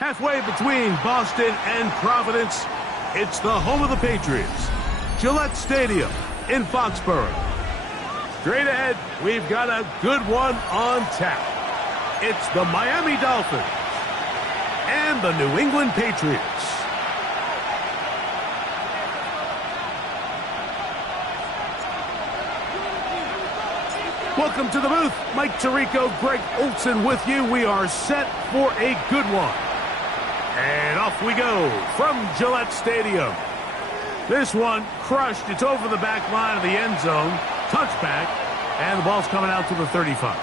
Halfway between Boston and Providence, it's the home of the Patriots, Gillette Stadium in Foxborough. Straight ahead, we've got a good one on tap. It's the Miami Dolphins and the New England Patriots. Welcome to the booth. Mike Tirico, Greg Olson with you. We are set for a good one. And off we go from Gillette Stadium. This one crushed. It's over the back line of the end zone. Touchback. And the ball's coming out to the 35.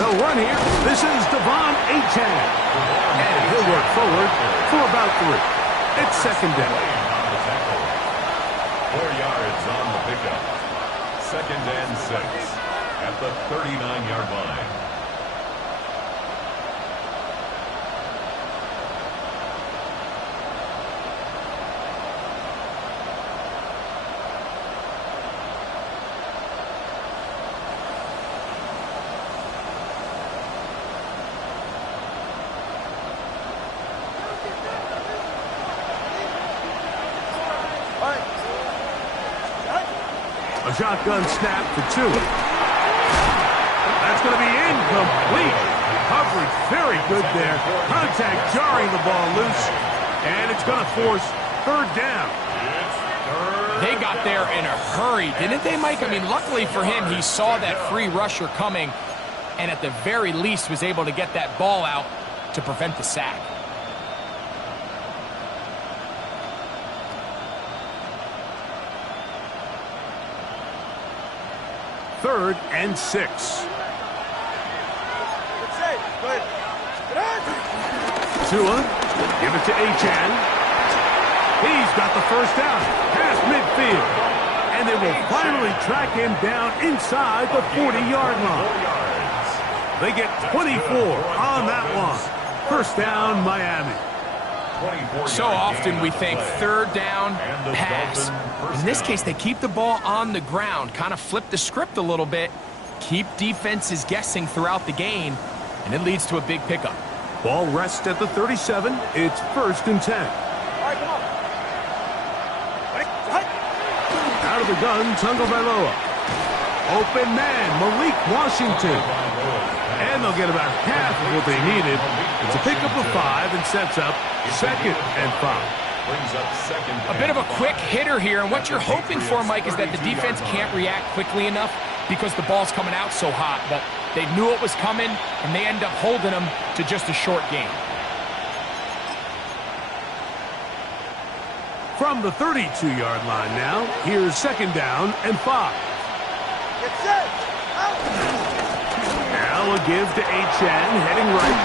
They'll run here. This is W18. And he'll work forward for about 3. It's second down. 4 yards on the pickup. 2nd and 6 at the 39-yard line. A shotgun snap for 2. That's going to be incomplete. Coverage very good there. Contact jarring the ball loose. And it's going to force 3rd down. They got there in a hurry, didn't they, Mike? I mean, luckily for him, he saw that free rusher coming and at the very least was able to get that ball out to prevent the sack. 3rd and 6. Tua, give it to Achane. He's got the first down, past midfield. And they will finally track him down inside the 40-yard line. They get 24 on that one. 1st down, Miami. So often we think 3rd down, pass. In this case, they keep the ball on the ground, kind of flip the script a little bit, keep defenses guessing throughout the game, and it leads to a big pickup. Ball rests at the 37. It's 1st and 10. Out of the gun, Tagovailoa. Open man, Malik Washington. And they'll get about half of what they needed. It's a pickup of 5 and sets up 2nd and 5. A bit of a quick hitter here, and what you're hoping for, Mike, is that the defense can't react quickly enough because the ball's coming out so hot. But they knew it was coming, and they end up holding them to just a short game. From the 32-yard line now, here's 2nd down and 5. Now a give to Achane, heading right.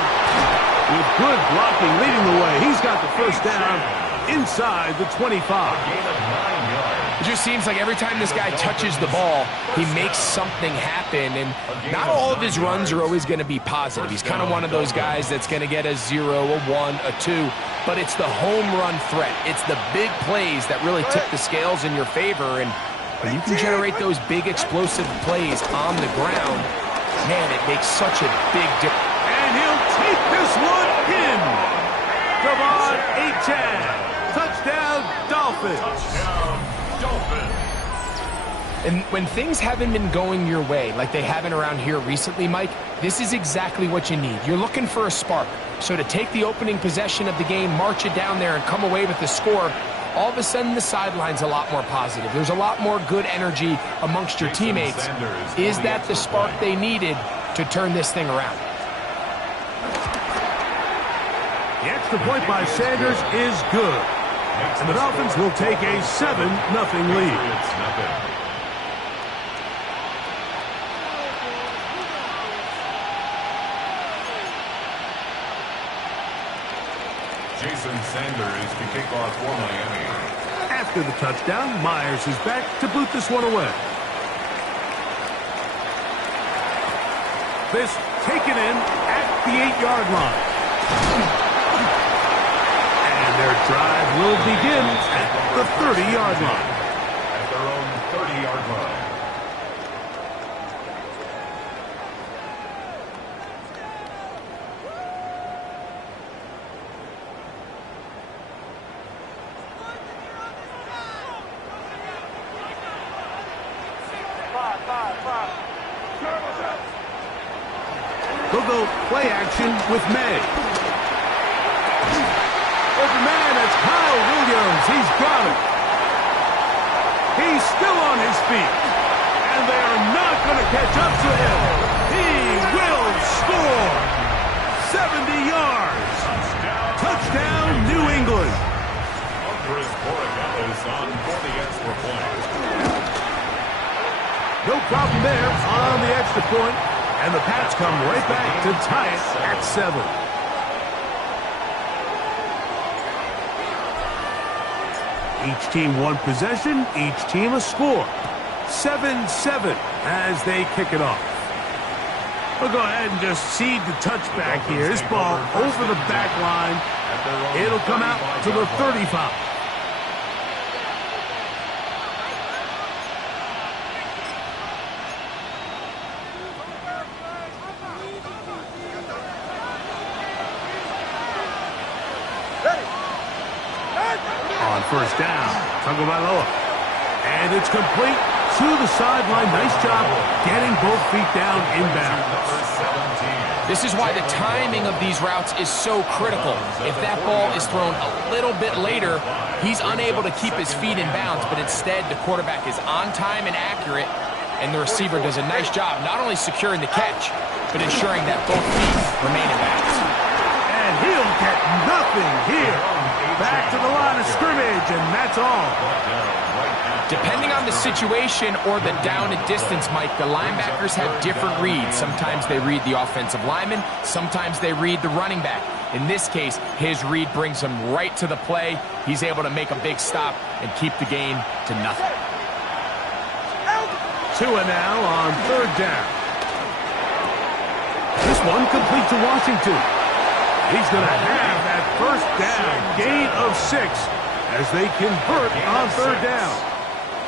With good blocking leading the way. He's got the 1st down inside the 25. It just seems like every time this guy touches the ball, he makes something happen. And not all of his runs are always going to be positive. He's kind of one of those guys that's going to get a 0, a 1, a 2. But it's the home run threat. It's the big plays that really tip the scales in your favor. And when you can generate those big explosive plays on the ground, man, it makes such a big difference. And he'll take this one in. W18. Touchdown, Dolphins. Touchdown, Dolphins. And when things haven't been going your way, like they haven't around here recently, Mike, this is exactly what you need. You're looking for a spark. So to take the opening possession of the game, march it down there, and come away with the score, all of a sudden the sideline's a lot more positive. There's a lot more good energy amongst your teammates. Is that the spark they needed to turn this thing around? The extra point by Sanders is good. And the Dolphins will take a 7-0 lead. Jason Sanders to kick off for Miami. After the touchdown, Myers is back to boot this one away. This taken in at the 8-yard line. And their drive will begin at the 30-yard line. At their own 30-yard line. They'll go play action with May. Open man, that's Kyle Williams. He's got it. He's still on his feet. And they are not going to catch up to him. He will score. 70 yards. Touchdown, New England. On for the extra point. No problem there on the extra point. And the Pats come right back to tie it at 7. Each team one possession, each team a score. 7-7 as they kick it off. We'll go ahead and just seed the touchback here. This ball over the back line. It'll come out to the 35. On first down, Tagovailoa. And it's complete to the sideline. Nice job getting both feet down inbounds. This is why the timing of these routes is so critical. If that ball is thrown a little bit later, he's unable to keep his feet in bounds, but instead the quarterback is on time and accurate, and the receiver does a nice job not only securing the catch, but ensuring that both feet remain in bounds. And he'll get nothing here. Back to the line of scrimmage, and that's all. Depending on the situation or the down and distance, Mike, the linebackers have different reads. Sometimes they read the offensive lineman. Sometimes they read the running back. In this case, his read brings him right to the play. He's able to make a big stop and keep the gain to nothing. Tua now on third down. This one complete to Washington. He's going to have that first down, gain of 6, as they convert on third down.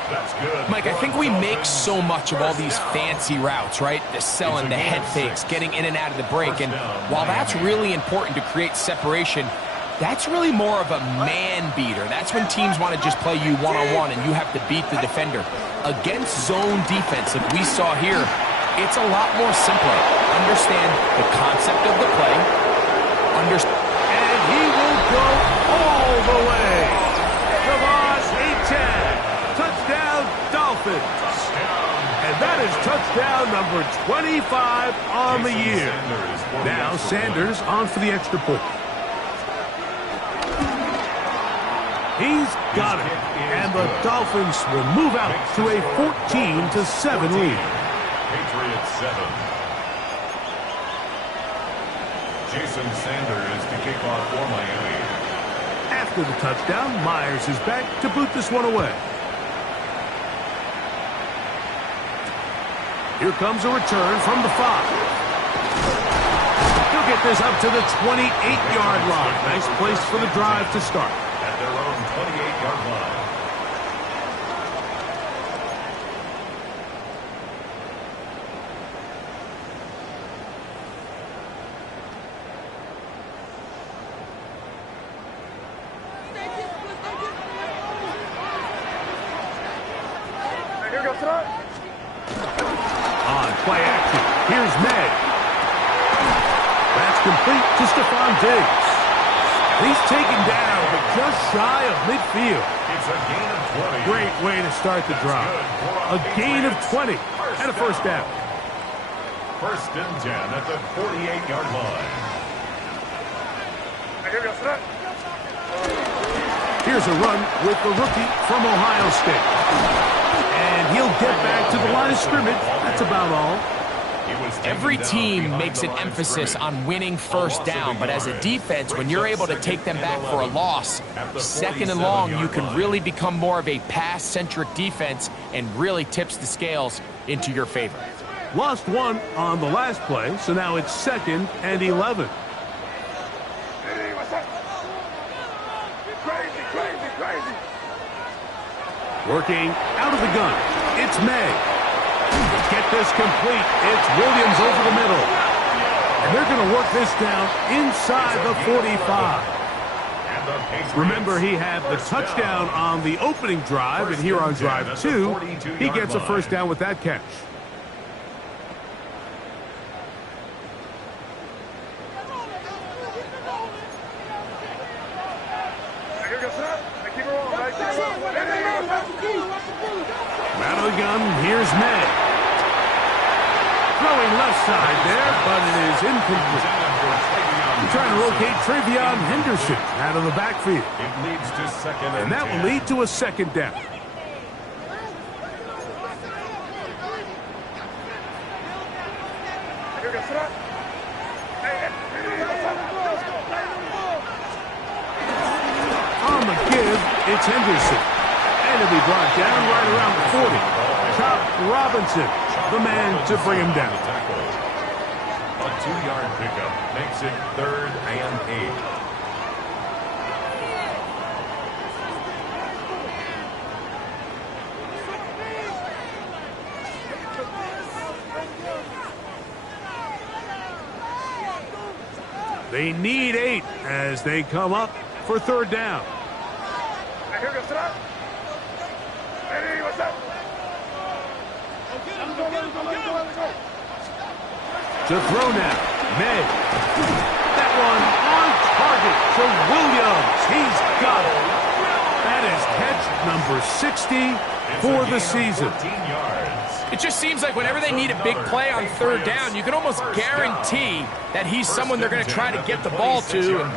That's good. Mike, I think we make so much of all these fancy routes, right? The selling, the head fakes, getting in and out of the break. And while that's really important to create separation, that's really more of a man beater. That's when teams want to just play you one-on-one and you have to beat the defender. Against zone defense, like we saw here, it's a lot more simpler. Understand the concept of the play. And he will go all the way. Devon Achane. Touchdown, Dolphins. And that is touchdown number 25 on the year. Now Sanders on for the extra point. He's got it. And the Dolphins will move out to a 14-7 lead. Patriots 7. Jason Sanders to kick off for Miami. After the touchdown, Myers is back to boot this one away. Here comes a return from the 5. He'll get this up to the 28-yard line. Nice place for the drive to start. At their own 28-yard line. On play action, here's May. That's complete to Stephon Diggs. He's taken down, but just shy of midfield. It's a gain of 20. Great way to start the drive. A gain of 20 and a first down. First and 10 at the 48-yard line. Here's a run with the rookie from Ohio State. And he'll get back to the line of scrimmage. That's about all. Every team makes an emphasis on winning first down, but as a defense, when you're able to take them back for a loss, second and long, you can really become more of a pass-centric defense and really tips the scales into your favor. Lost one on the last play, so now it's 2nd and 11. Working out of the gun, it's May. Get this complete. It's Williams over the middle. And they're going to work this down inside the 45. Remember, he had the touchdown on the opening drive, and here on drive 2, he gets a first down with that catch. Out of the gun, here's May. Throwing left side there, but it is incomplete. Trying to locate Travion Henderson out of the backfield. It leads to 2nd And that will lead to a 2nd down. On the give, it's Henderson. And he'll be brought down right around the 40. Chop Robinson, the man to bring him down. A 2-yard pickup makes it 3rd and 8. They need 8 as they come up for 3rd down. To throw now, May. That one on target to Williams. He's got it. That is catch number 60 for the season. It just seems like whenever they need a big play on 3rd down, you can almost guarantee that he's someone they're going to try to get the ball to. And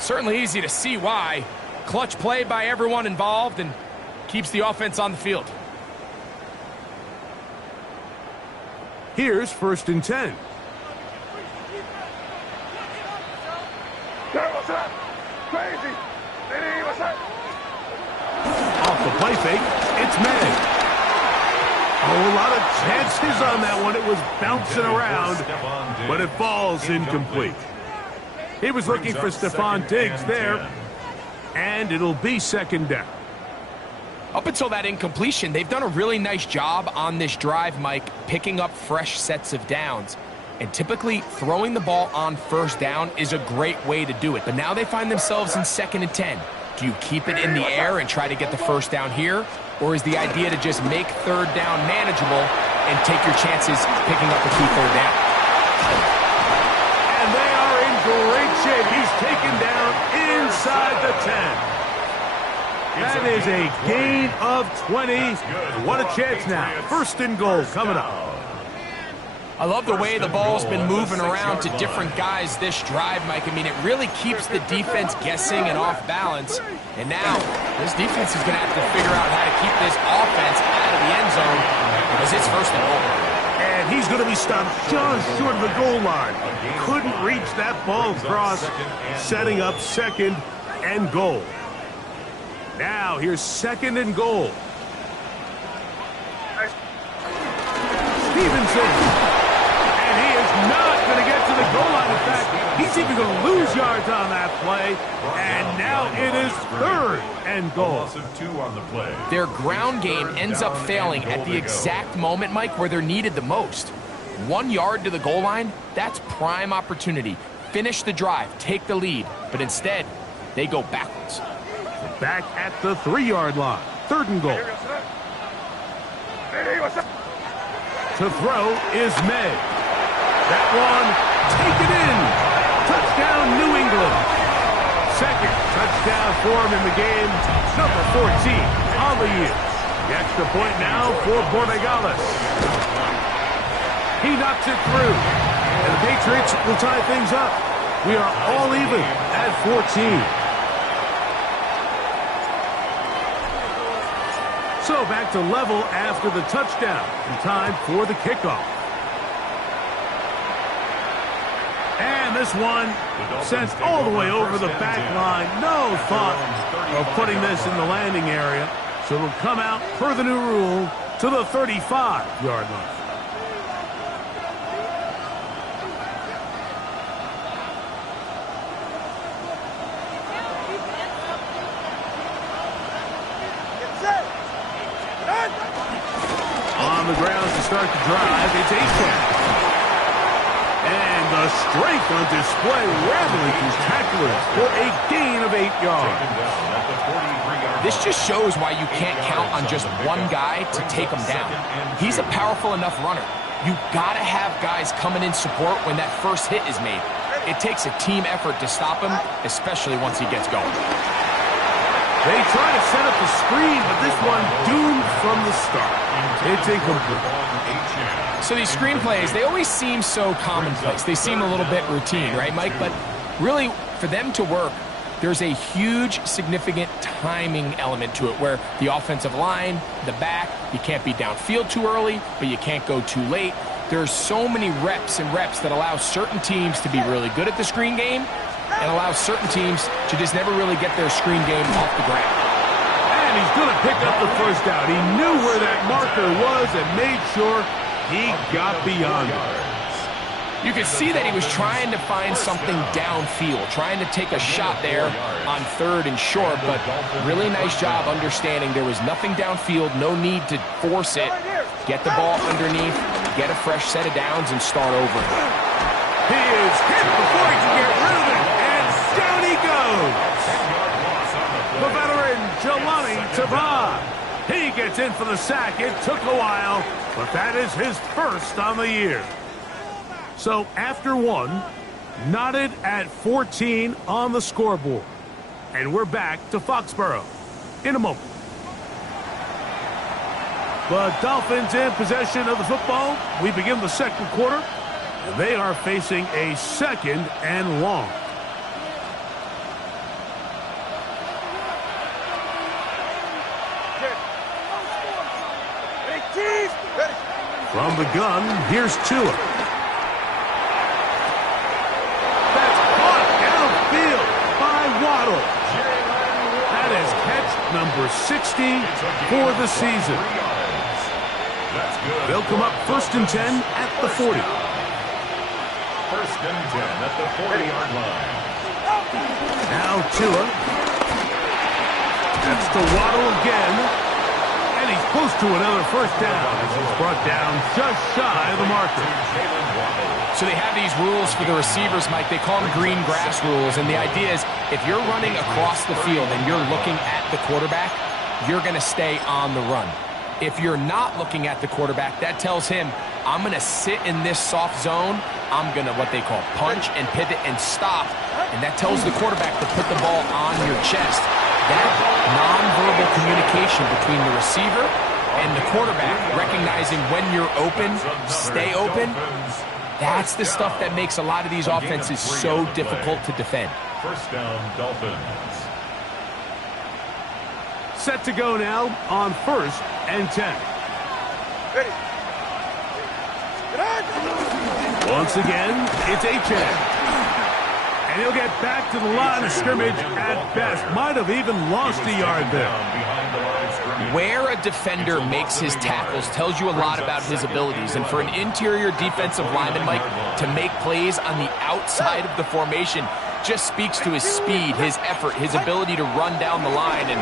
certainly easy to see why. Clutch play by everyone involved and keeps the offense on the field. Here's 1st and 10. Off the play fake, it's May. A lot of chances on that one. It was bouncing around, but it falls incomplete. He was looking for Stephon Diggs there, and it'll be 2nd down. Up until that incompletion, they've done a really nice job on this drive, Mike, picking up fresh sets of downs. And typically, throwing the ball on 1st down is a great way to do it. But now they find themselves in 2nd and 10. Do you keep it in the air and try to get the 1st down here? Or is the idea to just make 3rd down manageable and take your chances picking up a key 3rd down? And they are in great shape. He's taken down inside the 10. That is a gain of 20. What a chance now. 1st and goal coming up. I love the way the ball's been moving around to different guys this drive, Mike. I mean, it really keeps the defense guessing and off balance. And now, this defense is going to have to figure out how to keep this offense out of the end zone because it's 1st and goal. And he's going to be stopped just short of the goal line. Couldn't reach that ball across, setting up 2nd and goal. Now, here's 2nd and goal. Stevenson. And he is not going to get to the goal line. In fact, he's even going to lose yards on that play. And now it is 3rd and goal. Their ground game ends up failing at the exact moment, Mike, where they're needed the most. 1 yard to the goal line, that's prime opportunity. Finish the drive, take the lead. But instead, they go backwards. Back at the 3-yard line. 3rd and goal. To throw is May. That one taken in. Touchdown, New England. 2nd touchdown for him in the game. Number 14 on the year. The extra point now for Borregales. He knocks it through. And the Patriots will tie things up. We are all even at 14. So back to level after the touchdown. And time for the kickoff. And this one sent all the way over the back line. No thought of putting this in the landing area. So it'll come out, per the new rule, to the 35-yard line. On the ground to start the drive, it's H-Town. And the strength on display, rattling through tacklers for a gain of 8 yards. This just shows why you can't count on just one guy to take him down. He's a powerful enough runner. You've got to have guys coming in support when that first hit is made. It takes a team effort to stop him, especially once he gets going. They try to set up the screen, but this one doomed from the start. It's incomplete. So these screen plays, they always seem so commonplace. They seem a little bit routine, right, Mike? But really, for them to work, there's a huge, significant timing element to it where the offensive line, the back, you can't be downfield too early, but you can't go too late. There's so many reps and reps that allow certain teams to be really good at the screen game and allow certain teams to just never really get their screen game off the ground. And he's going to pick up the first down. He knew where that marker was and made sure he got beyond it. You could see that he was trying to find something downfield, trying to take a shot there on 3rd and short, but really nice job understanding there was nothing downfield, no need to force it. Get the ball underneath, get a fresh set of downs, and start over. He is hit before he can get rid of it, and down he goes. The veteran, Jelani Tavai. He gets in for the sack. It took a while, but that is his first on the year. So after one, knotted at 14 on the scoreboard. And we're back to Foxborough in a moment. The Dolphins in possession of the football. We begin the second quarter. And they are facing a 2nd and long. From the gun, here's Tua. That's caught downfield by Waddle. That is catch number 60 for the season. They'll come up 1st and 10 at the 40. 1st and 10 at the 40-yard line. Now Tua. That's to Waddle again. And he's close to another first down. He's brought down just shy of the marker. So they have these rules for the receivers, Mike. They call them green grass rules. And the idea is if you're running across the field and you're looking at the quarterback, you're going to stay on the run. If you're not looking at the quarterback, that tells him, I'm going to sit in this soft zone. I'm going to what they call punch and pivot and stop. And that tells the quarterback to put the ball on your chest. That nonverbal communication between the receiver and the quarterback, recognizing when you're open, stay open, that's the stuff that makes a lot of these offenses so difficult to defend. 1st down, Dolphins. Set to go now on 1st and 10. Once again, it's H.N. And he'll get back to the line of scrimmage at best. Might have even lost a yard there. Where a defender makes his tackles tells you a lot about his abilities. And for an interior defensive lineman, Mike, to make plays on the outside of the formation just speaks to his speed, his effort, his ability to run down the line. And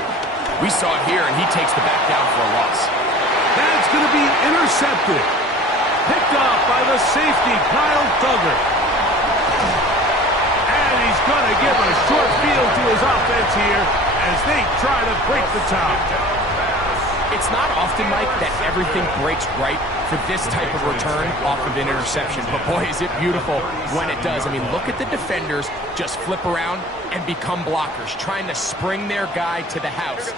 we saw it here, and he takes the back down for a loss. That's going to be intercepted. Picked off by the safety, Kyle Duggar. Going to give a short field to his offense here as they try to break the top. It's not often, Mike, that everything breaks right for this type of return off of an interception. But boy, is it beautiful when it does. I mean, look at the defenders just flip around and become blockers, trying to spring their guy to the house.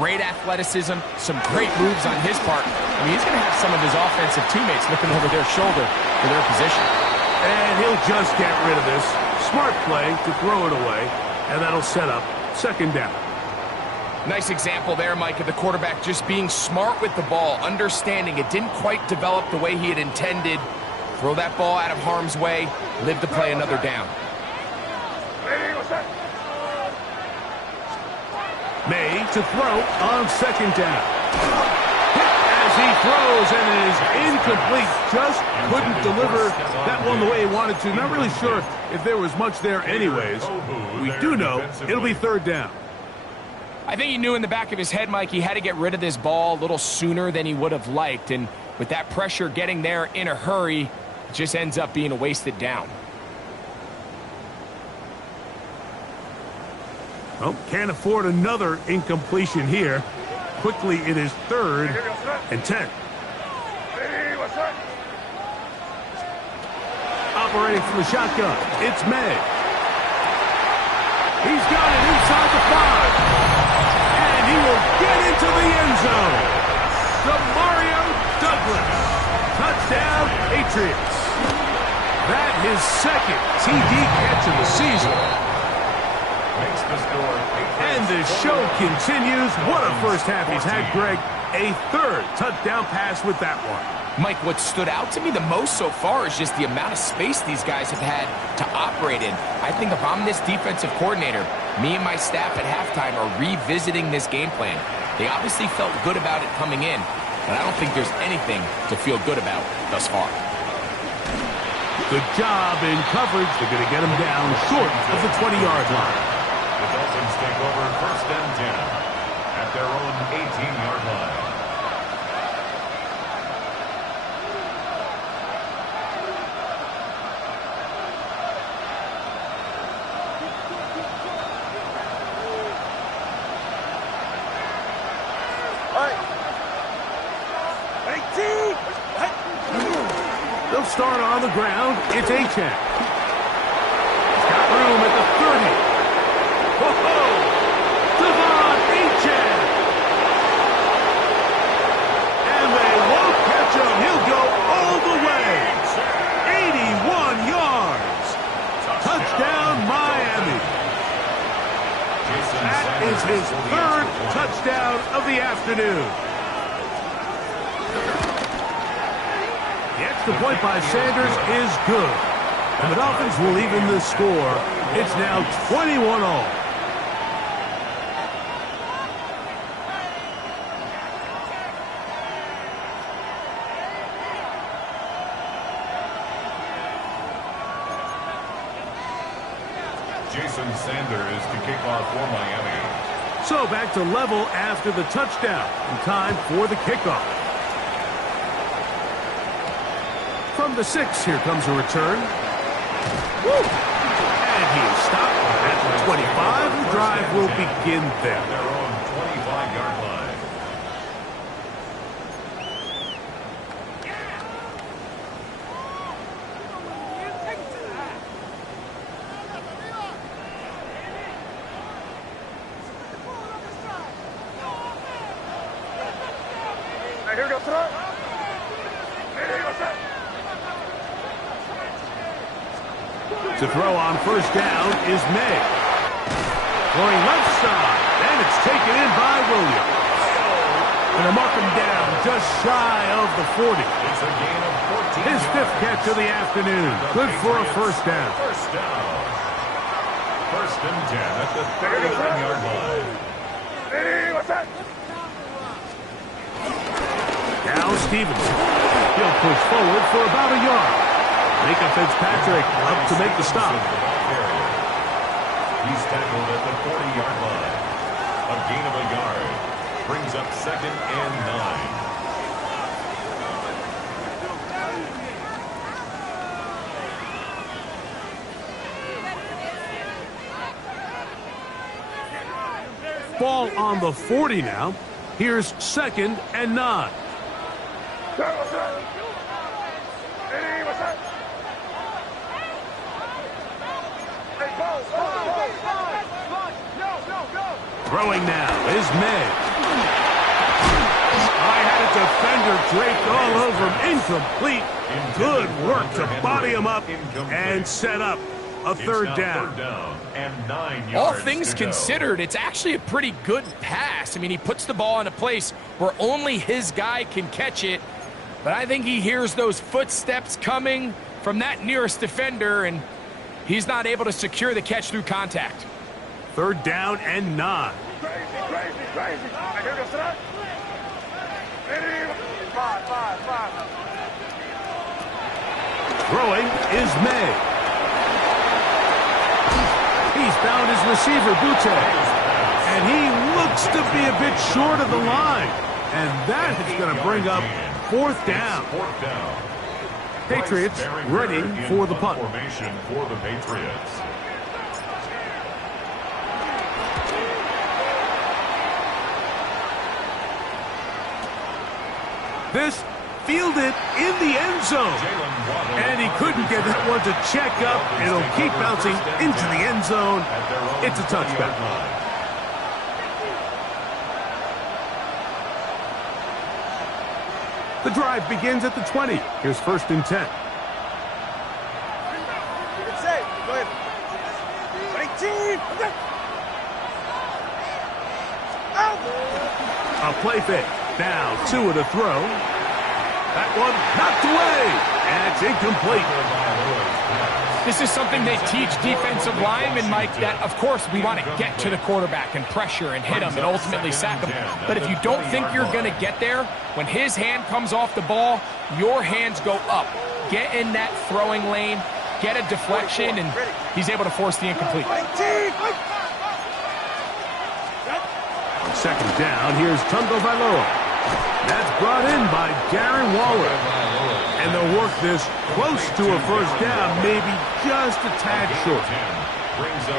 Great athleticism, some great moves on his part. I mean, he's going to have some of his offensive teammates looking over their shoulder for their position. And he'll just get rid of this. Smart play to throw it away, and that'll set up 2nd down. Nice example there, Mike, of the quarterback just being smart with the ball, understanding it didn't quite develop the way he had intended. Throw that ball out of harm's way, live to play another down. May to throw on second down. As he throws and is incomplete. Just couldn't deliver that one the way he wanted to. Not really sure if there was much there anyways. We do know it'll be third down. I think he knew in the back of his head, Mike, he had to get rid of this ball a little sooner than he would have liked. And with that pressure getting there in a hurry, it just ends up being a wasted down. Well, can't afford another incompletion here. Quickly, it is 3rd and 10. Operating from the shotgun, it's May. He's got it inside the 5. And he will get into the end zone. Mario Douglas. Touchdown, Patriots. That his second TD catch of the season. Makes the score. And the show continues. What a first half he's had, Greg. A 3rd touchdown pass with that one. Mike, what stood out to me the most so far is just the amount of space these guys have had to operate in. I think if I'm this defensive coordinator, me and my staff at halftime are revisiting this game plan. They obviously felt good about it coming in, but I don't think there's anything to feel good about thus far. Good job in coverage. They're going to get him down short of the 20-yard line. The Dolphins take over 1st and 10 at their own 18-yard line. They'll start on the ground. It's Achane. He's got room at the 30. Whoa! Devon Achane! And they won't catch him. He'll go all the way. 81 yards. Touchdown, Miami. That is his 3rd touchdown of the afternoon. The extra point by Sanders is good. And the Dolphins will even the score. It's now 21-all. Jason Sanders to kick off for Miami. So back to level after the touchdown. And time for the kickoff. From the 6, here comes a return. Woo! And he is stopped at the 25. The drive will begin there. Their own 25-yard line. Here we go, throw. To throw on 1st down is May. Going left side, and it's taken in by Williams. And they'll mark him down just shy of the 40. It's a gain of 14 His 5th yards. catch of the afternoon. Good for a 1st down. First down. 1st and 10 at the 39-yard line. Now Stevenson. He'll push forward for about a yard. Micah Fitzpatrick up to make the stop. He's tackled at the 40-yard line. A gain of a yard. Brings up 2nd and 9. Ball on the 40 now. Here's 2nd and 9. Throwing now is May. I had a defender draped all over him. Incomplete. Good work to body him up and set up a 3rd down. 3rd down and 9 yards. All things to go. considered, it's actually a pretty good pass. I mean, he puts the ball in a place where only his guy can catch it. But I think he hears those footsteps coming from that nearest defender, and he's not able to secure the catch through contact. 3rd down and 9. Crazy. I hear you throw. Five. Throwing is May. He's found his receiver, Butte. And he looks to be a bit short of the line. And that is going to bring up 4th down. Patriots ready for the punt. Formation for the Patriots. This fielded in the end zone. And he couldn't get that one to check up. It'll keep bouncing into the end zone. It's a touchback. The drive begins at the 20. Here's 1st and 10. It's safe. Go ahead. 18. A play fake. Now 2 to throw. That one knocked away. And it's incomplete. This is something they teach defensive linemen, Mike, that, of course, we want to get to the quarterback and pressure and hit him and ultimately sack him. But if you don't think you're going to get there, when his hand comes off the ball, your hands go up. Get in that throwing lane, get a deflection, and he's able to force the incomplete. On 2nd down, here's Tungo Vailoa. That's brought in by Darren Waller. And they'll work this close to a 1st down, maybe just a tad short.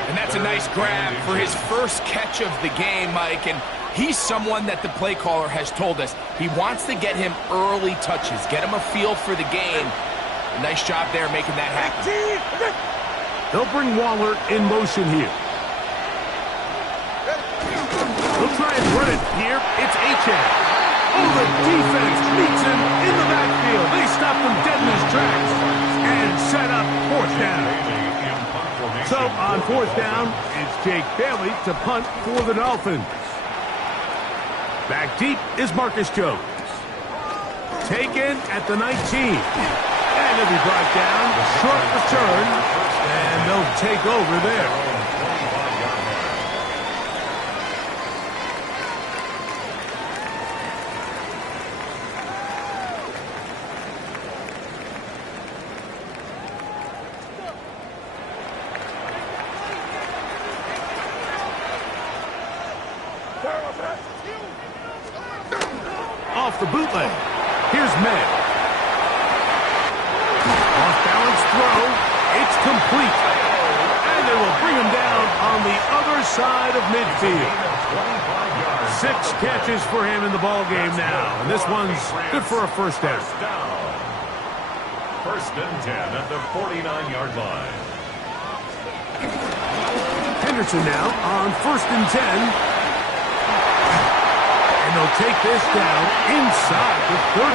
And that's a nice grab for his first catch of the game, Mike. And he's someone that the play caller has told us he wants to get him early touches, get him a feel for the game. Nice job there making that happen. They'll bring Waller in motion here. They'll try and run it here. It's Achan. Oh, the defense meets him in the backfield. They stop him dead in his tracks and set up 4th down. So on 4th down, it's Jake Bailey to punt for the Dolphins. Back deep is Marcus Jones. Taken at the 19. And he'll be brought down. Short return. And they'll take over there. Off the bootleg. Here's May. Off-balance throw. It's complete. And they will bring him down on the other side of midfield. 6 catches for him in the ball game now. And this one's good for a 1st down. 1st and 10 at the 49-yard line. Henderson now on 1st and 10. And they'll take this down inside the 35.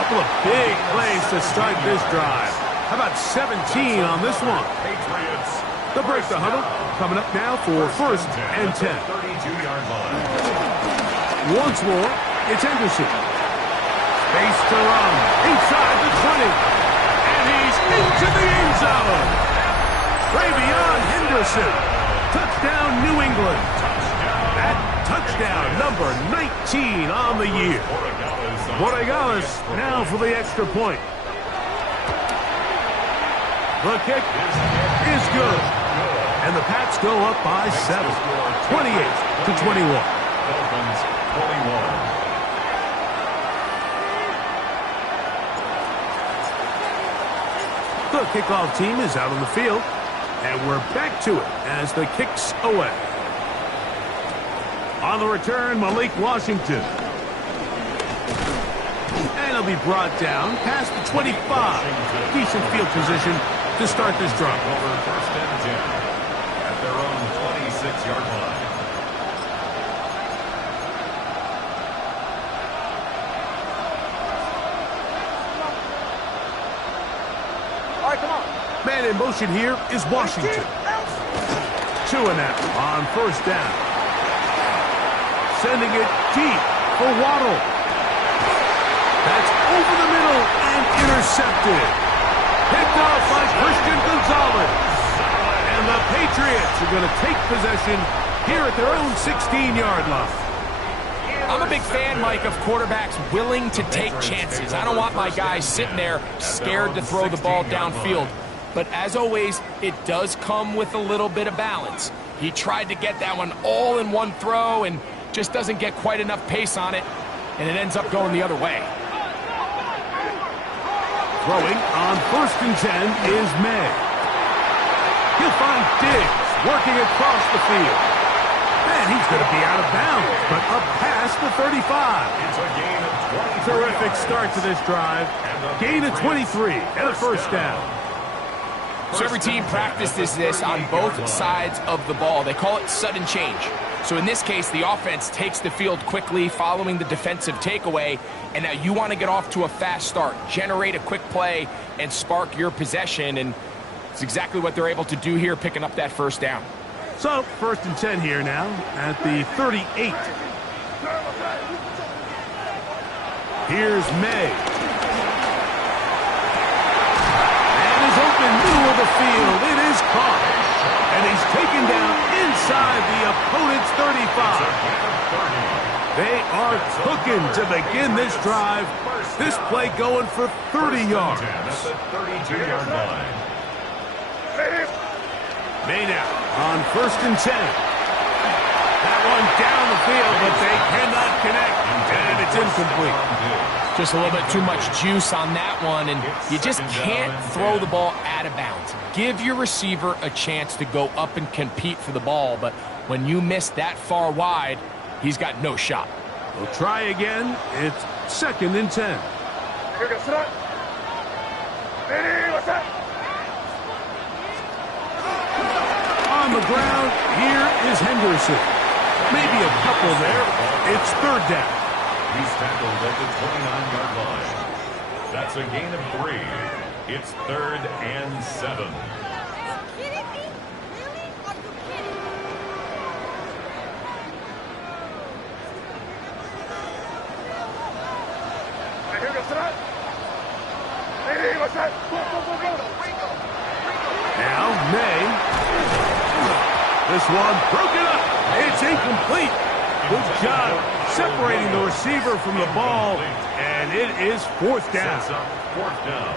Couple of big plays to start this drive. How about 17 on this one? They'll break the huddle. Coming up now for 1st and 10. 32-yard line. Once more, it's Henderson. Space to run. Inside the 20. And he's into the end zone. Travion Henderson. Touchdown, New England. That touchdown, number 19 on the year. Borregales now for the extra point. The kick is good. And the Pats go up by 7. 28-21. Dolphins 21. The kickoff team is out on the field. And we're back to it as the kick's away. On the return, Malik Washington. And he'll be brought down past the 25. Decent field position to start this drive. Over 1st and 10 at their own 26-yard line. All right, come on. Man in motion here is Washington. 2 and out on 1st down. Sending it deep for Waddle. That's over the middle and intercepted. Picked off by Christian Gonzalez. And the Patriots are going to take possession here at their own 16-yard line. I'm a big fan, Mike, of quarterbacks willing to take chances. I don't want my guys sitting there scared to throw the ball downfield. But as always, it does come with a little bit of balance. He tried to get that one all in one throw and just doesn't get quite enough pace on it, and it ends up going the other way. Throwing on 1st and 10 is May. He'll find Diggs working across the field. And he's going to be out of bounds, but up past the 35. It's a gain of 23 Terrific yards. start to this drive. Gain of 23 and a first down. So every team practices this on both sides of the ball. They call it sudden change. So in this case, the offense takes the field quickly following the defensive takeaway, and now you want to get off to a fast start, generate a quick play, and spark your possession, and it's exactly what they're able to do here, picking up that first down. So 1st and 10 here now at the 38. Here's May. And is open middle of the field. It is caught. And he's taken down inside the opponent's 35. They are cooking to begin this drive. This play going for 30 yards. That's the 32-yard line. May now on 1st and 10. That one down the field, but they cannot connect, and it's incomplete. Just a little bit too much juice on that one, and you just can't throw the ball out of bounds. Give your receiver a chance to go up and compete for the ball, but when you miss that far wide, he's got no shot. We'll try again. It's 2nd and 10. On the ground, here is Henderson. Maybe a couple there. It's 3rd down. He's tackled at the 29-yard line. That's a gain of 3. It's 3rd and 7. Now, May. This one broken up. It's incomplete. Good job separating the receiver from the ball, and it is 4th down. Sets up 4th down.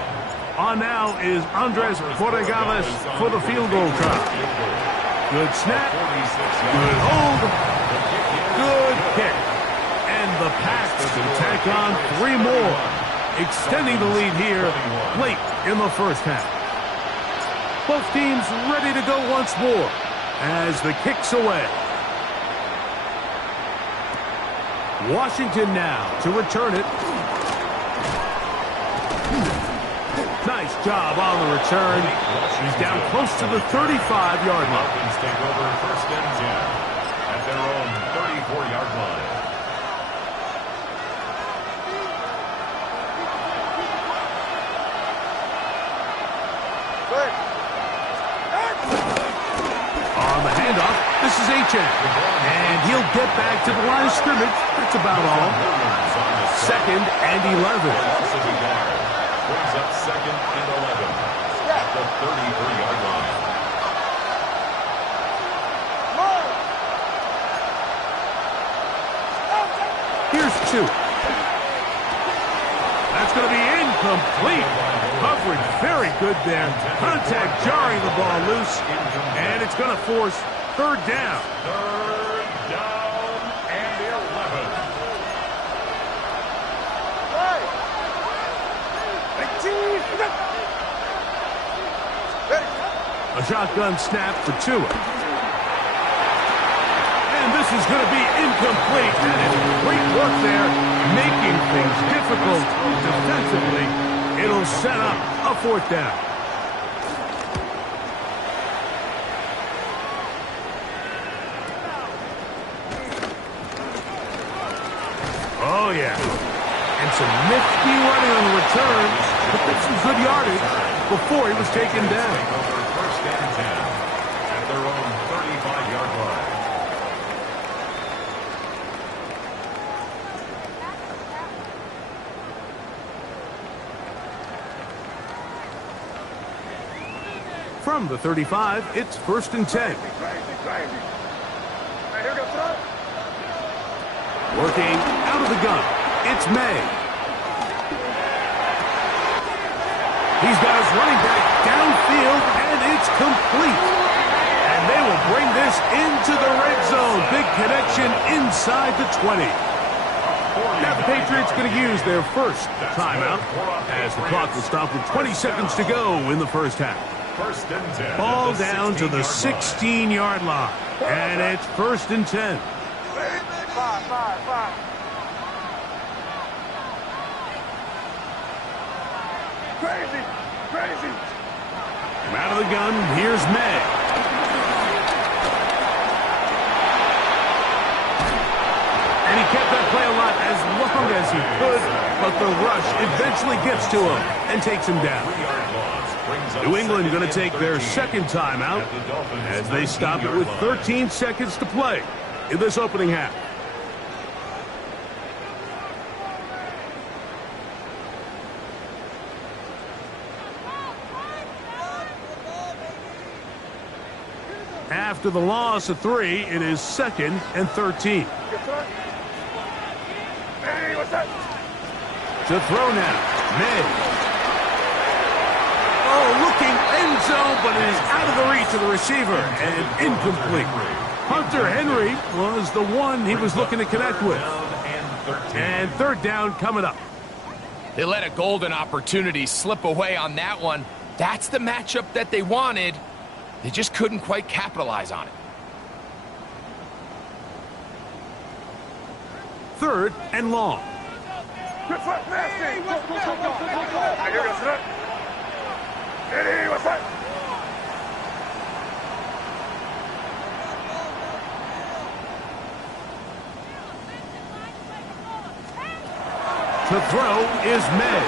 On now is Andres Borregales for the field goal try. Good snap. Good hold. Good kick. And the Pats can tack on 3 more, extending the lead here late in the first half. Both teams ready to go once more as the kick's away. Washington now to return it. Nice job on the return. He's down close to the 35-yard line. Dolphins take over 1st and 10 at their own 34-yard line. On the handoff, this is H.N. And he'll get back to the line of scrimmage. That's about all. 2nd and 11. Brings up 2nd and 11 at the 33-yard line. Here's 2. That's going to be incomplete. Coverage very good there. Contact jarring the ball loose. And it's going to force 3rd down. 3rd down and 11. A shotgun snap for Tua. And this is going to be incomplete. And it's great work there, making things difficult defensively. It'll set up a 4th down. Oh, yeah. And some nifty running on the return. But that's some good yardage before he was taken down. Over 1st and 10 at their own 35-yard line. From the 35, it's 1st and 10. Working out of the gun, it's May. He's got his running back downfield, and it's complete. And they will bring this into the red zone. Big connection inside the 20. Now the Patriots going to use their first timeout as the clock will stop with 20 seconds to go in the first half. Ball down to the 16-yard line, and it's 1st and 10. Crazy. From out of the gun, here's May. And he kept that play alive as long as he could, but the rush eventually gets to him and takes him down. New England going to take their second timeout as they stop it with 13 seconds to play in this opening half. After the loss of 3, it is 2nd and 13. Hey, what's that? To throw now, May. Oh, looking end zone, but it is out of the reach of the receiver and incomplete. Hunter Henry was the one he was looking to connect with. And 3rd down coming up. They let a golden opportunity slip away on that one. That's the matchup that they wanted. They just couldn't quite capitalize on it. 3rd and long. Good foot, nasty. Here goes it. Eddie, what's that? To throw is May.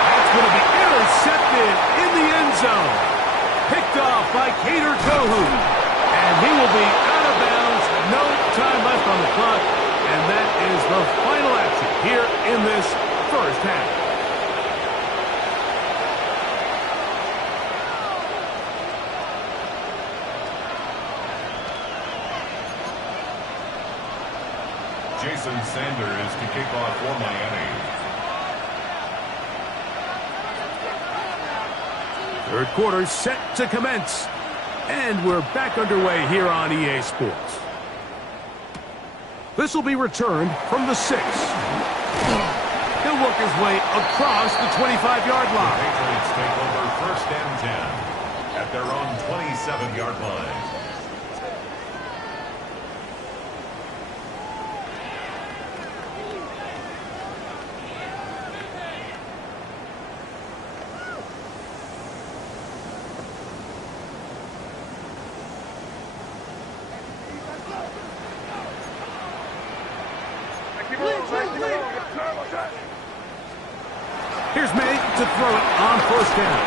That's going to be intercepted in the end zone. Picked off by Kader Tohu. And he will be out of bounds. No time left on the clock. And that is the final action here in this first half. Jason Sanders to kick off for Miami. 3rd quarter set to commence. And we're back underway here on EA Sports. This will be returned from the 6. He'll work his way across the 25-yard The line. Patriots take over 1st and 10 at their own 27-yard line. Here's May to throw it on 1st down.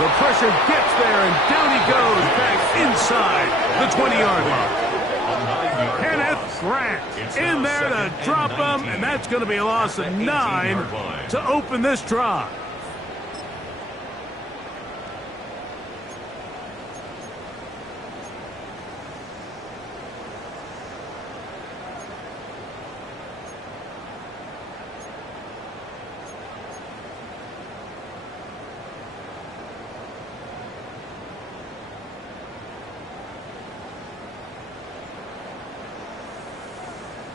The pressure gets there, and down he goes back inside the 20-yard line. Kenneth Grant in there to drop him, and that's going to be a loss of 9 to open this drive.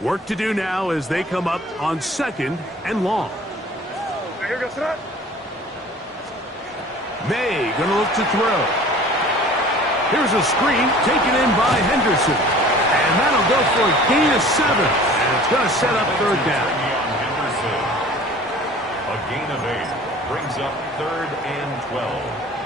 Work to do now as they come up on 2nd and long. Here goes it. May going to look to throw. Here's a screen taken in by Henderson. And that'll go for a gain of 7. And it's going to set up 3rd down. A gain of 8 brings up 3rd and 12.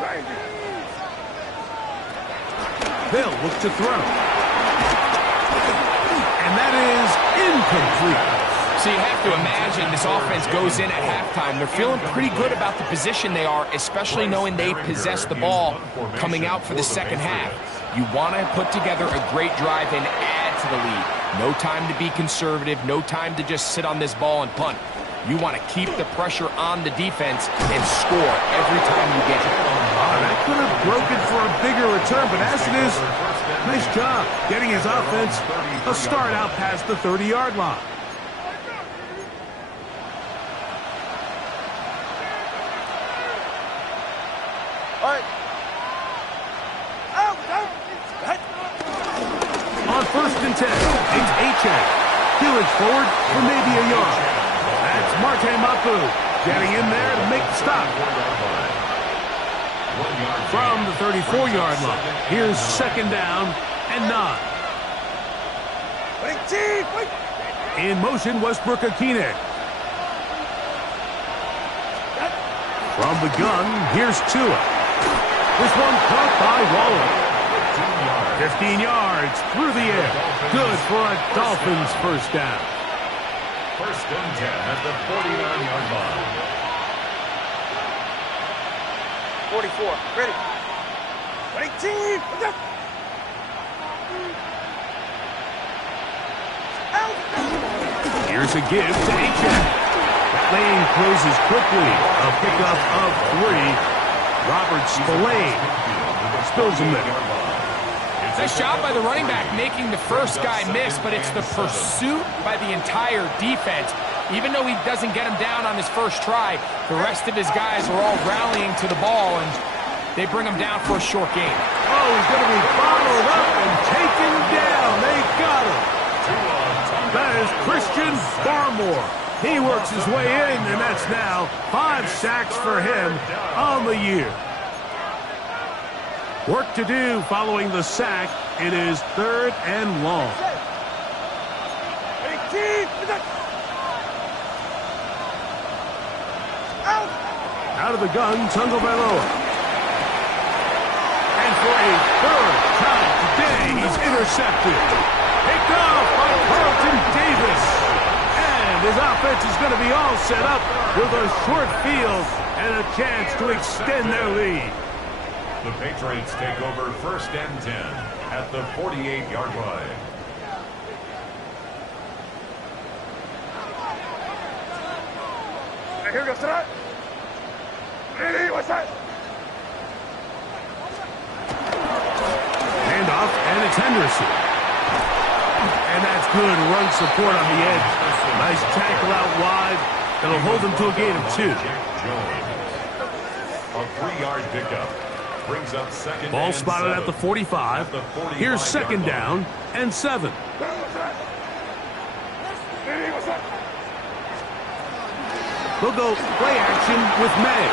Crazy. They'll look to throw. And that is incomplete. So you have to imagine this offense goes in at halftime. They're feeling pretty good about the position they are, especially knowing they possess the ball coming out for the second half. You want to put together a great drive and add to the lead. No time to be conservative, no time to just sit on this ball and punt. You want to keep the pressure on the defense and score every time you get it. That could have broken for a bigger return, but as it is, nice job getting his offense a start out past the 30-yard line. On 1st and 10, it's Achan. Peeling forward for maybe a yard. That's Marte Mapu getting in there to make the stop. From the 34-yard line, here's 2nd down and 9. In motion, Westbrook Akine. From the gun, here's Tua. This one caught by Waller. 15 yards through the air. Good for a Dolphins first down. 1st and 10 at the 49-yard line. 44. Ready. 18. Here's a give to Achan. That lane closes quickly. A pickup of 3. Robert Spillane spills him there. Nice job by the running back making the first guy miss, but it's the pursuit by the entire defense. Even though he doesn't get him down on his first try, the rest of his guys are all rallying to the ball, and they bring him down for a short gain. Oh, he's going to be bottled up and taken down. They got him. That is Christian Barmore. He works his way in, and that's now 5 sacks for him on the year. Work to do following the sack. It is 3rd and long. Out of the gun, Tagovailoa. And for a 3rd time today, he's intercepted. Picked off by Carlton Davis. And his offense is going to be all set up with a short field and a chance to extend their lead. The Patriots take over 1st and 10 at the 48-yard line. Here we go, start. Ready, what's that? Handoff, and it's Henderson. And that's good run support on the edge. Nice tackle out wide. That'll hold them to a gain of 2. A 3-yard pickup. Brings up 2nd Ball and spotted 7. at the 45. Here's 2nd down and 7. They'll go play action with May.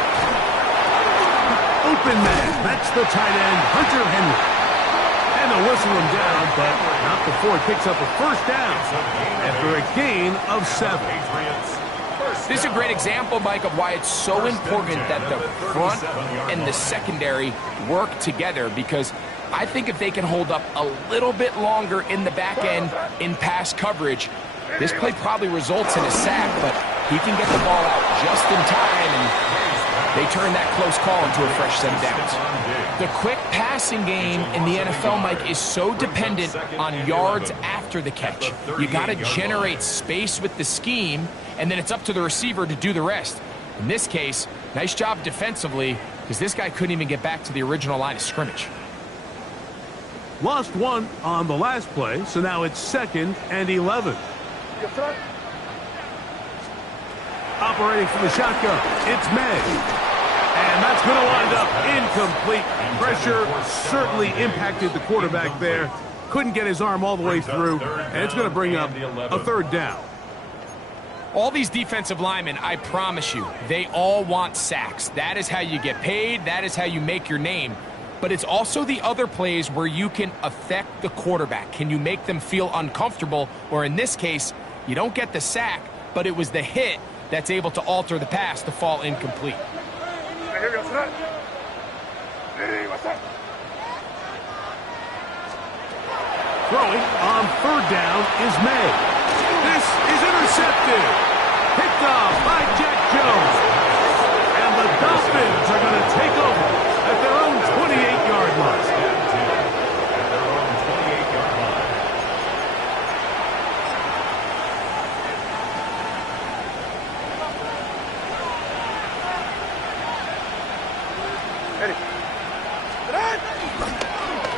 Open man. That's the tight end, Hunter Henry. And they'll whistle him down, but not before he picks up a 1st down after a gain of 7. This is a great example, Mike, of why it's so important that the front and the secondary work together, because I think if they can hold up a little bit longer in the back end in pass coverage, this play probably results in a sack, but he can get the ball out just in time, and they turn that close call into a fresh set of downs. The quick passing game in the NFL, Mike, is so dependent on yards after the catch. You got to generate space with the scheme, and then it's up to the receiver to do the rest. In this case, nice job defensively, because this guy couldn't even get back to the original line of scrimmage. Lost 1 on the last play, so now it's 2nd and 11. Operating from the shotgun, it's May. And that's going to wind up incomplete. Pressure certainly impacted the quarterback there. Couldn't get his arm all the way through, and it's going to bring up a 3rd down. All these defensive linemen, I promise you, they all want sacks. That is how you get paid. That is how you make your name. But it's also the other plays where you can affect the quarterback. Can you make them feel uncomfortable? Or in this case, you don't get the sack, but it was the hit that's able to alter the pass to fall incomplete. Here we go, start. Ready, what's that? Throwing on third down is May. This is intercepted. Picked off by Jack Jones. And the Dolphins are going to take over at their own 28-yard line. At their own 28-yard line.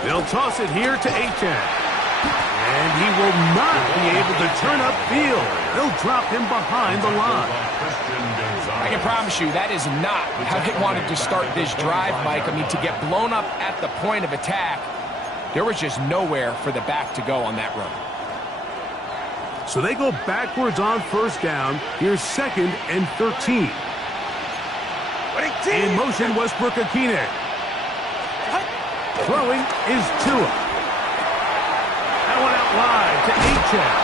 They'll toss it here to Achane. And he will not be able to turn upfield. They'll drop him behind the line. I can promise you that is not how they wanted to start this drive, Mike. I mean, to get blown up at the point of attack, there was just nowhere for the back to go on that run. So they go backwards on first down. Here's 2nd and 13. In motion, Westbrook-Akine. Throwing is Tua. That one out wide to Achane.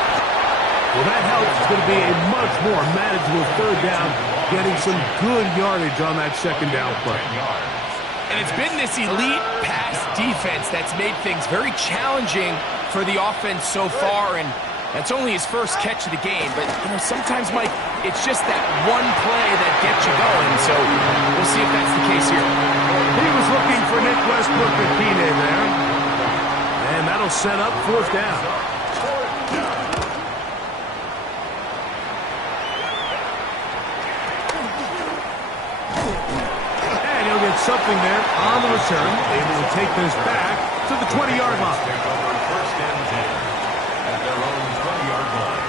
Well, that helps. It's going to be a much more manageable third down, getting some good yardage on that second down play. And it's been this elite pass defense that's made things very challenging for the offense so far, and that's only his first catch of the game. But, you know, sometimes, Mike, it's just that one play that gets you going, so we'll see if that's the case here. He was looking for Nick Westbrook-Akine there. And that'll set up fourth down. And he'll get something there on the return. Able to take this back to the 20-yard line. First and 10 at their own 20-yard line.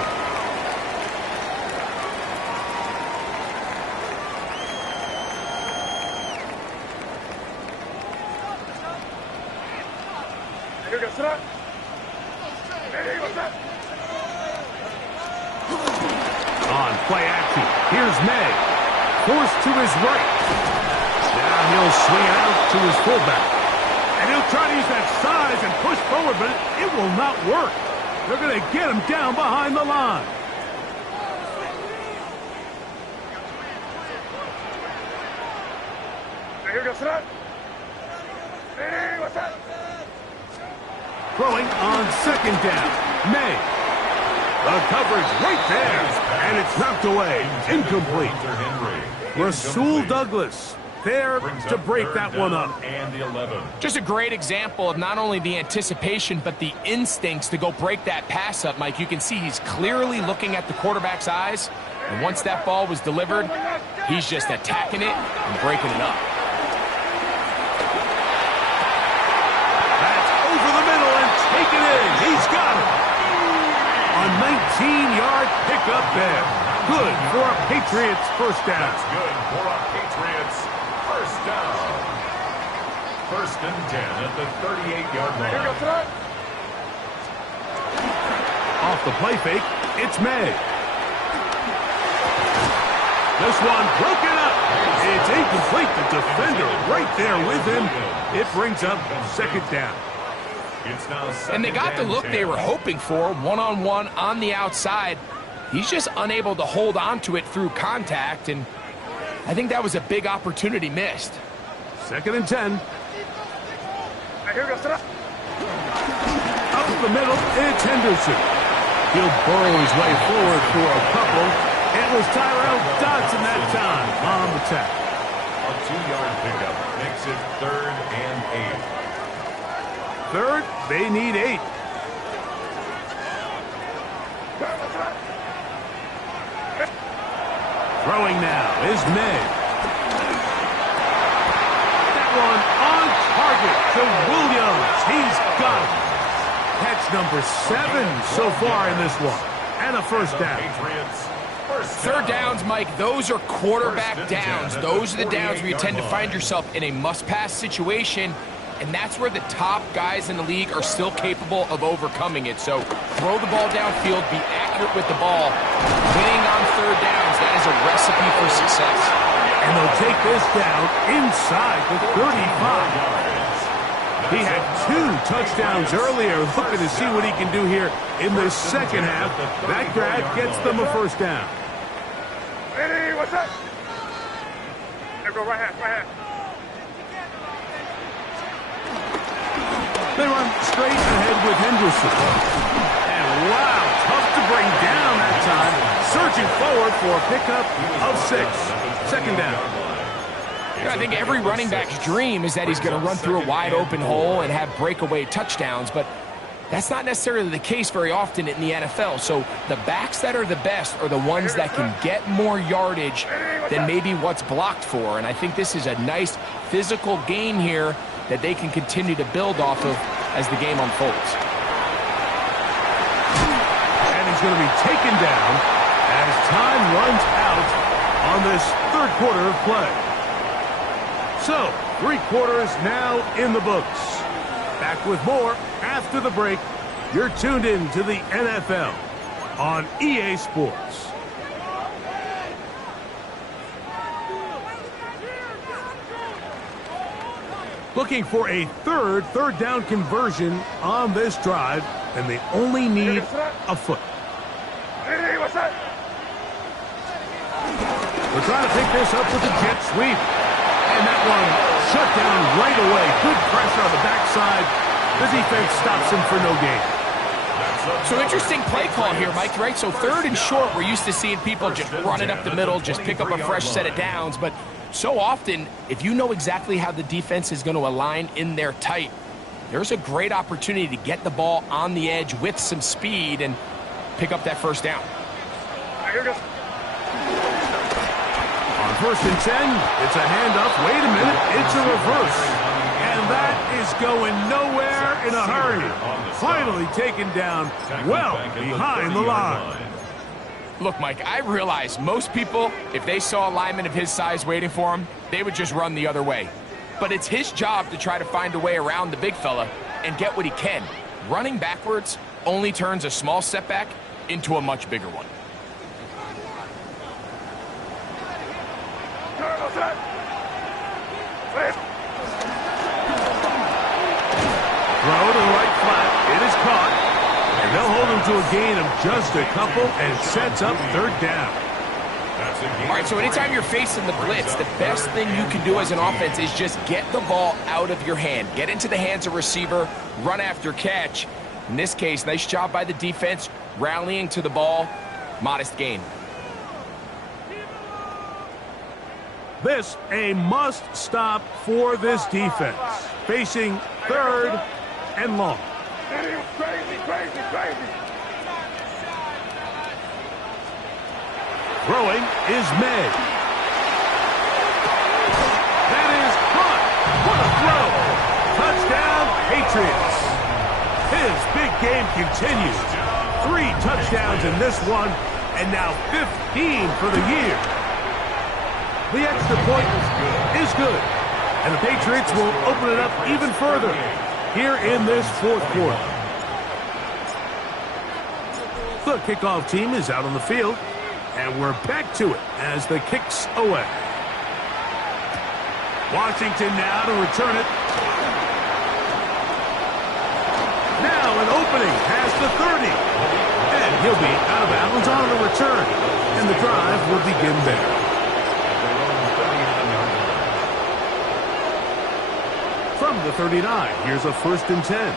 On play action, here's May. Forced to his right. Now he'll swing it out to his fullback. And he'll try to use that size and push forward, but it will not work. They're going to get him down behind the line. Throwing on second down, May. The coverage right there, and it's knocked away, incomplete. Rasul Douglas there to break that one up. And the 11. Just a great example of not only the anticipation, but the instincts to go break that pass up, Mike. You can see he's clearly looking at the quarterback's eyes, and once that ball was delivered, he's just attacking it and breaking it up. That's over the middle and taken in. He's got it. A 19-yard pickup there. Good for a Patriots first down. That's good for a Patriots first down. First and 10 at the 38-yard line. Off the play fake, it's May. This one broken up. It's incomplete. The defender right there with him. It brings up second down. It's now second And they got the look 10. they were hoping for, one-on-one on the outside. He's just unable to hold on to it through contact, and I think that was a big opportunity missed. Second and 10. Up the middle, it's Henderson. He'll burrow his way forward for a couple. It was Tyrell Dodson that time on the tackle. A 2-yard pickup makes it 3rd and 8. Third, they need 8. Throwing now is May. That one on target to Williams. He's got it. Catch number 7 so far in this one. And a first down. Patriots first Third downs, Mike, those are quarterback downs. Those are the downs where you tend to find yourself in a must-pass situation, and that's where the top guys in the league are still capable of overcoming it. So throw the ball downfield, be accurate with the ball. Winning on third downs, that is a recipe for success. And they'll take this down inside the 35. He had 2 touchdowns earlier, looking to see what he can do here in the second half. That grab gets them a first down. Ready, what's up? There go right hand, right hand. They run straight ahead with Henderson. And wow, tough to bring down that time. Searching forward for a pickup of 6. Second down. I think every running back's dream is that he's going to run through a wide open hole and have breakaway touchdowns, but that's not necessarily the case very often in the NFL. So the backs that are the best are the ones that can get more yardage than maybe what's blocked for. And I think this is a nice physical game here that they can continue to build off of as the game unfolds. And he's going to be taken down as time runs out on this third quarter of play. So, 3 quarters now in the books. Back with more after the break. You're tuned in to the NFL on EA Sports. Looking for a third down conversion on this drive, and they only need a foot. We're trying to pick this up with a jet sweep. And that one shut down right away. Good pressure on the backside. The defense stops him for no gain. So interesting play call here, Mike, right? So 3rd and short, we're used to seeing people just run it up the middle, just pick up a fresh set of downs. But so often, if you know exactly how the defense is going to align in there tight, there's a great opportunity to get the ball on the edge with some speed and pick up that first down. On 1st and 10, it's a handoff. Wait a minute, it's a reverse. And that is going nowhere in a hurry. Finally taken down well behind the line. Look, Mike, I realize most people, if they saw a lineman of his size waiting for him, they would just run the other way. But it's his job to try to find a way around the big fella and get what he can. Running backwards only turns a small setback into a much bigger one. Throw to the right flat. It is caught. And they'll hold him to a gain of just a couple and sets up 3rd down. All right, so anytime you're facing the blitz, the best thing you can do as an offense is just get the ball out of your hand. Get into the hands of receiver, run after catch. In this case, nice job by the defense, rallying to the ball. Modest gain. This a must stop for this defense. Facing 3rd and long. Throwing is made. That is caught. What a throw. Touchdown, Patriots. His big game continues. 3 touchdowns in this one, and now 15 for the year. The extra point is good, and the Patriots will open it up even further here in this 4th quarter. The kickoff team is out on the field, and we're back to it as the kick's away. Washington now to return it. Now an opening past the 30, and he'll be out of bounds on the return, and the drive will begin there. From the 39, here's a 1st and 10.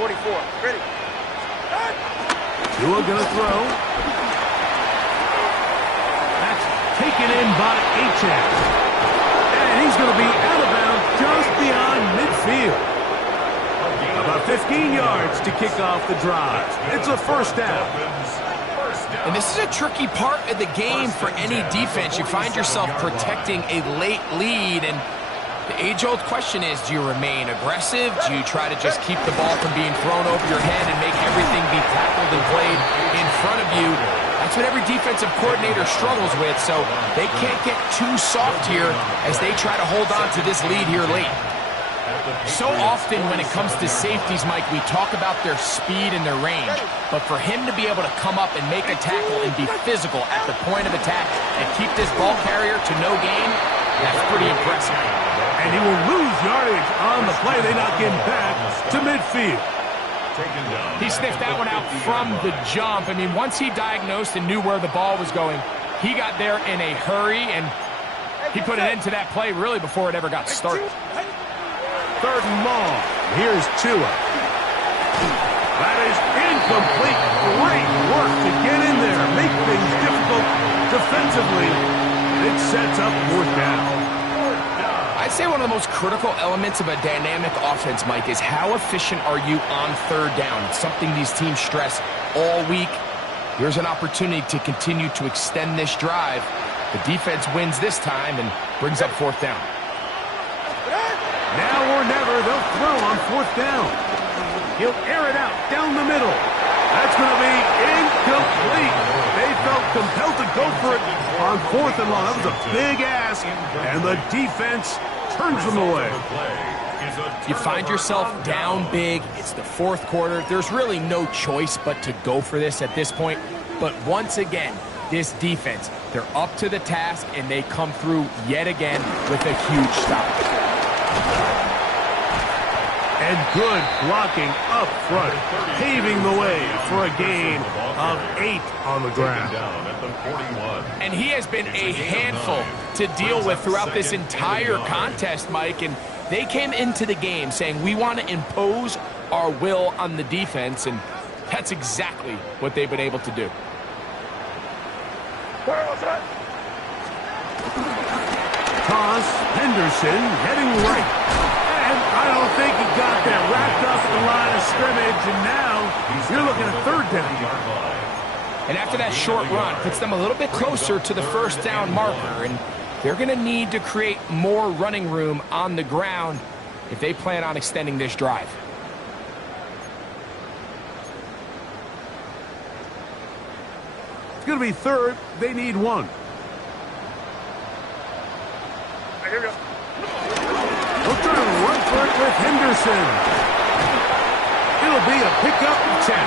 44, ready. Tua gonna throw. That's taken in by Achan. And he's gonna be out of bounds just beyond midfield. About 15 yards to kick off the drive. It's a 1st down. And this is a tricky part of the game for any defense. You find yourself protecting a late lead, and the age-old question is, do you remain aggressive? Do you try to just keep the ball from being thrown over your head and make everything be tackled and played in front of you? That's what every defensive coordinator struggles with, so they can't get too soft here as they try to hold on to this lead here late. So often when it comes to safeties, Mike, we talk about their speed and their range, but for him to be able to come up and make a tackle and be physical at the point of attack and keep this ball carrier to no gain, that's pretty impressive. And he will lose yardage on the play. They knock him back to midfield. He sniffed that one out from the jump. I mean, once he diagnosed and knew where the ball was going, he got there in a hurry, and he put an end to that play really before it ever got started. 3rd and long. Here's Tua. That is incomplete. Great work to get in there, make things difficult defensively. It sets up 4th down. I'd say one of the most critical elements of a dynamic offense, Mike, is how efficient are you on 3rd down. It's something these teams stress all week. Here's an opportunity to continue to extend this drive. The defense wins this time and brings up 4th down. Now or never, they'll throw on 4th down. He'll air it out down the middle. That's going to be incomplete. They felt compelled to go for it on 4th and long. That was a big ask, and the defense turns them away. You find yourself down big. It's the 4th quarter. There's really no choice but to go for this at this point. But once again, this defense, they're up to the task, and they come through yet again with a huge stop. And good blocking up front, paving the way for a gain of 8 on the ground. And he has been a handful to deal with throughout this entire contest, Mike. And they came into the game saying, we want to impose our will on the defense, and that's exactly what they've been able to do. Toss, Henderson heading right. And I don't think he got that wrapped up at the line of scrimmage, and now you're looking at 3rd down. And after that short run, puts them a little bit closer to the 1st down marker, and they're going to need to create more running room on the ground if they plan on extending this drive. It's going to be 3rd. They need 1. Here we go. They'll try to run for it with Henderson. It'll be a pickup 10.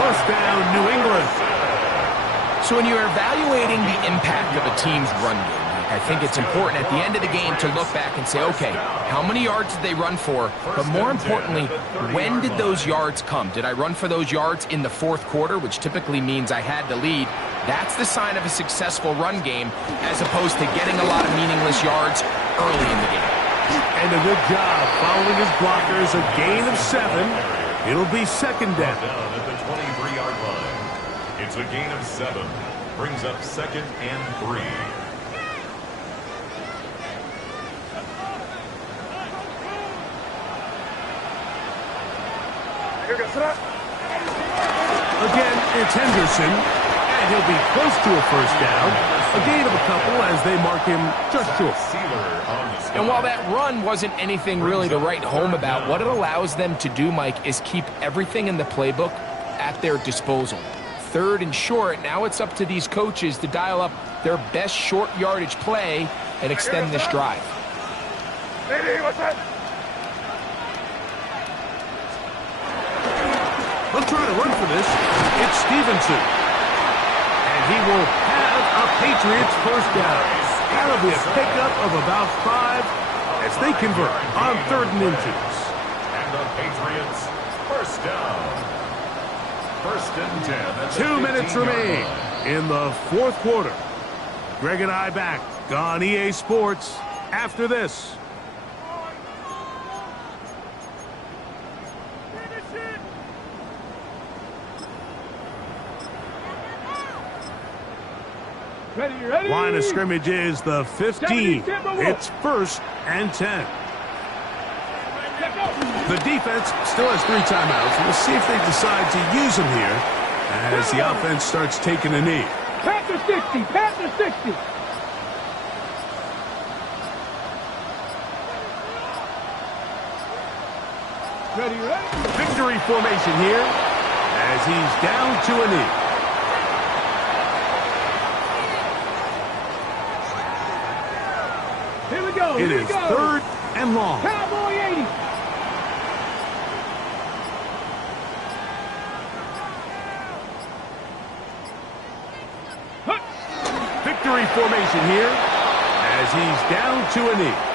1st down, New England. So when you're evaluating the impact of a team's run game, I think it's important at the end of the game to look back and say, okay, how many yards did they run for? But more importantly, when did those yards come? Did I run for those yards in the 4th quarter, which typically means I had the lead? That's the sign of a successful run game, as opposed to getting a lot of meaningless yards early in the game. And a good job following his blockers, a gain of 7. It'll be 2nd down. At the 23-yard line. It's a gain of 7. Brings up 2nd and 3. Again, it's Henderson, and he'll be close to a 1st down. A gain of a couple as they mark him just short. And while that run wasn't anything really to write home about, what it allows them to do, Mike, is keep everything in the playbook at their disposal. 3rd and short, now it's up to these coaches to dial up their best short yardage play and extend this drive. What's that? They'll try to run for this. It's Stevenson. And he will have a Patriots 1st down. That'll be a pickup of about 5 as they convert on 3rd and inches. And the Patriots 1st down. 1st and 10. That's 2 minutes remain in the 4th quarter. Greg and I back on EA Sports after this. Ready. Line of scrimmage is the 15. It's 1st and 10. The defense still has 3 timeouts. We'll see if they decide to use them here as the offense starts taking a knee. Panther 60. Panther 60. Ready. Victory formation here as he's down to a knee. Here we go. It is 3rd and long. Cowboy 80. Victory formation here as he's down to a knee.